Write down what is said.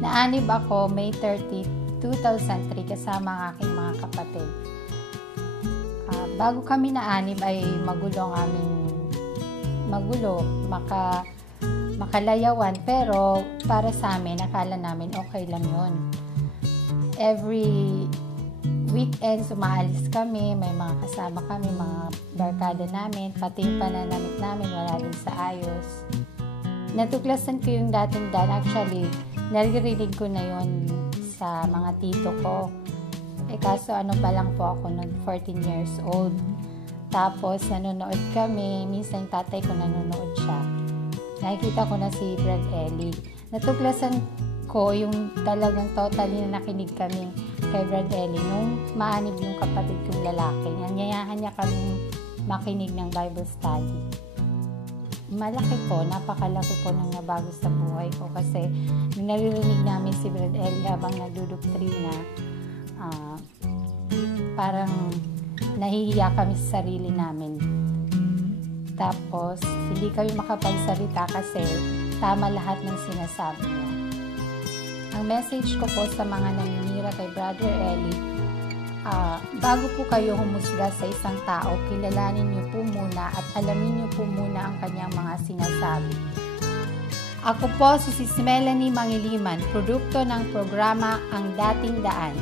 Naanib ako May 30, 2003 kasama ang aking mga kapatid. Bago kami naanib ay magulo makalayawan, pero para sa amin, akala namin okay lang yun. Every weekends, umaalis kami, may mga kasama kami, mga barkada namin, pati yung pananamit namin, wala din sa ayos. Natuklasan ko yung dating Dan. Actually, naririnig ko na yun sa mga tito ko. Kaso ano pa lang po ako nun, 14 years old. Tapos nanonood kami, minsan yung tatay ko nanonood siya. Nakikita ko na si Brad Ellie. Natuklasan ko yung talagang totally na nakinig kami kay Brad Ellie nung maanib yung kapatid kong lalaki. Nanyayahan niya kami makinig ng Bible study. Malaki po, napakalaki po nang nabago sa buhay ko kasi nung naririnig namin si Brad Ellie habang nagdudoktrina, parang nahihiya kami sa sarili namin. Tapos, hindi kami makapagsalita kasi tama lahat ng sinasabi niya. Ang message ko po sa mga naninira kay Brother Ellie, bago po kayo humusga sa isang tao, kilalanin niyo po muna at alamin niyo po muna ang kanyang mga sinasabi. Ako po si Sis Melanie Mangiliman, produkto ng programa Ang Dating Daan.